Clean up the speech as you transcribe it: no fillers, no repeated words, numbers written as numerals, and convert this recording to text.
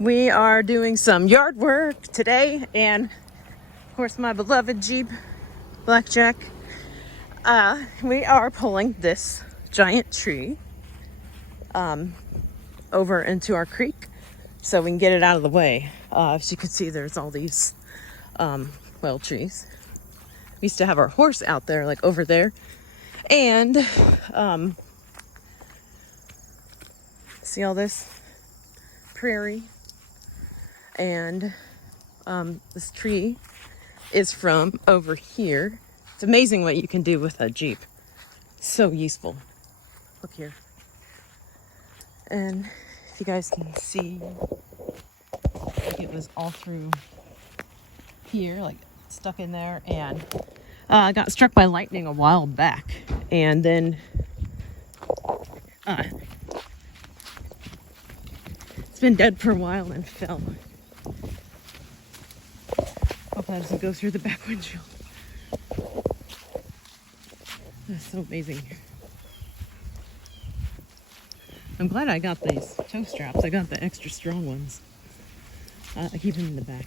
We are doing some yard work today, and of course my beloved Jeep Blackjack. We are pulling this giant tree over into our creek so we can get it out of the way. As you can see, there's all these well trees. We used to have our horse out there, like over there, and see all this prairie, and this tree is from over here. It's amazing what you can do with a Jeep. So useful. Look here. And if you guys can see, like it was all through here, like stuck in there, and I got struck by lightning a while back, and then it's been dead for a while and fell. Hope that doesn't go through the back windshield. That's so amazing. I'm glad I got these toe straps. I got the extra strong ones. I keep them in the back.